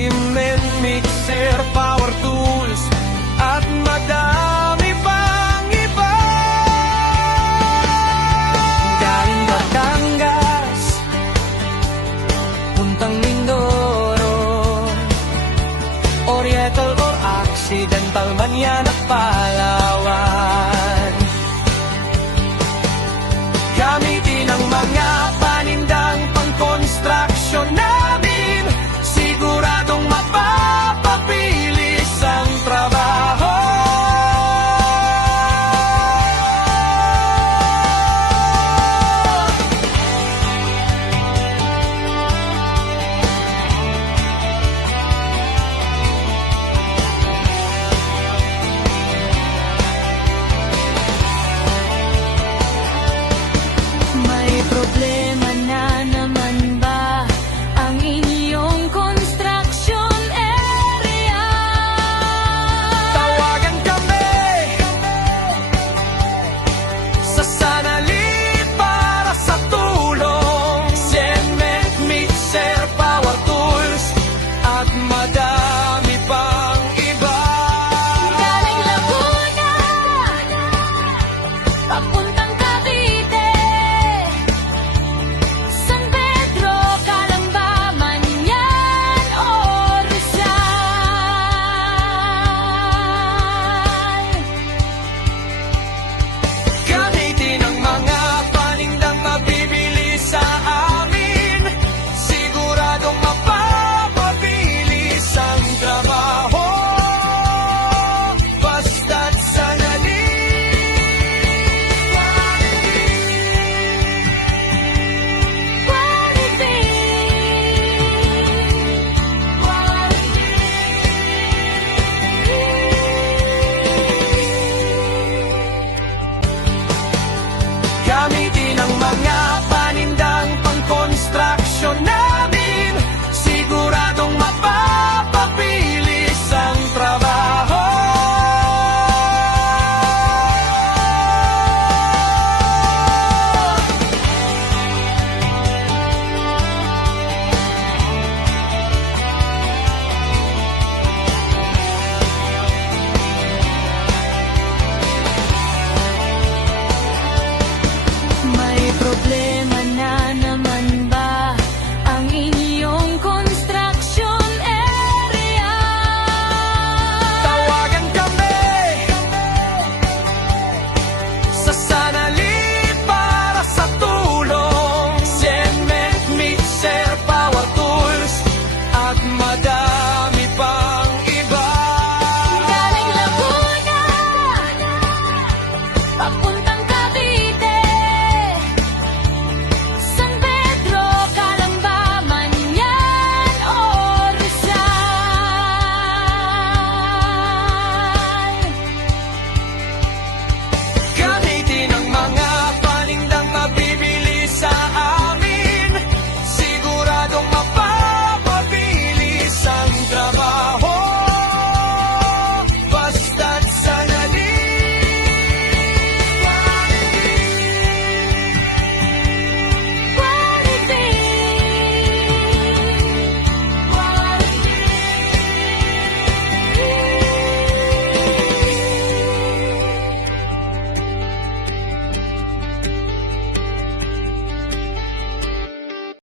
cement mixer, power tools, at madami pang iba. Galing Batangas, puntang Mindoro, Oriental or Occidental man yan at Palawan. Gamitin ang mga panindang pang-construction namin, siguradong mapapabilis ang trabaho. May problema na naman ba ang inyong construction area? Tawagan kami sa Sanalit para sa tulong. Cement mixer, power tools, at madami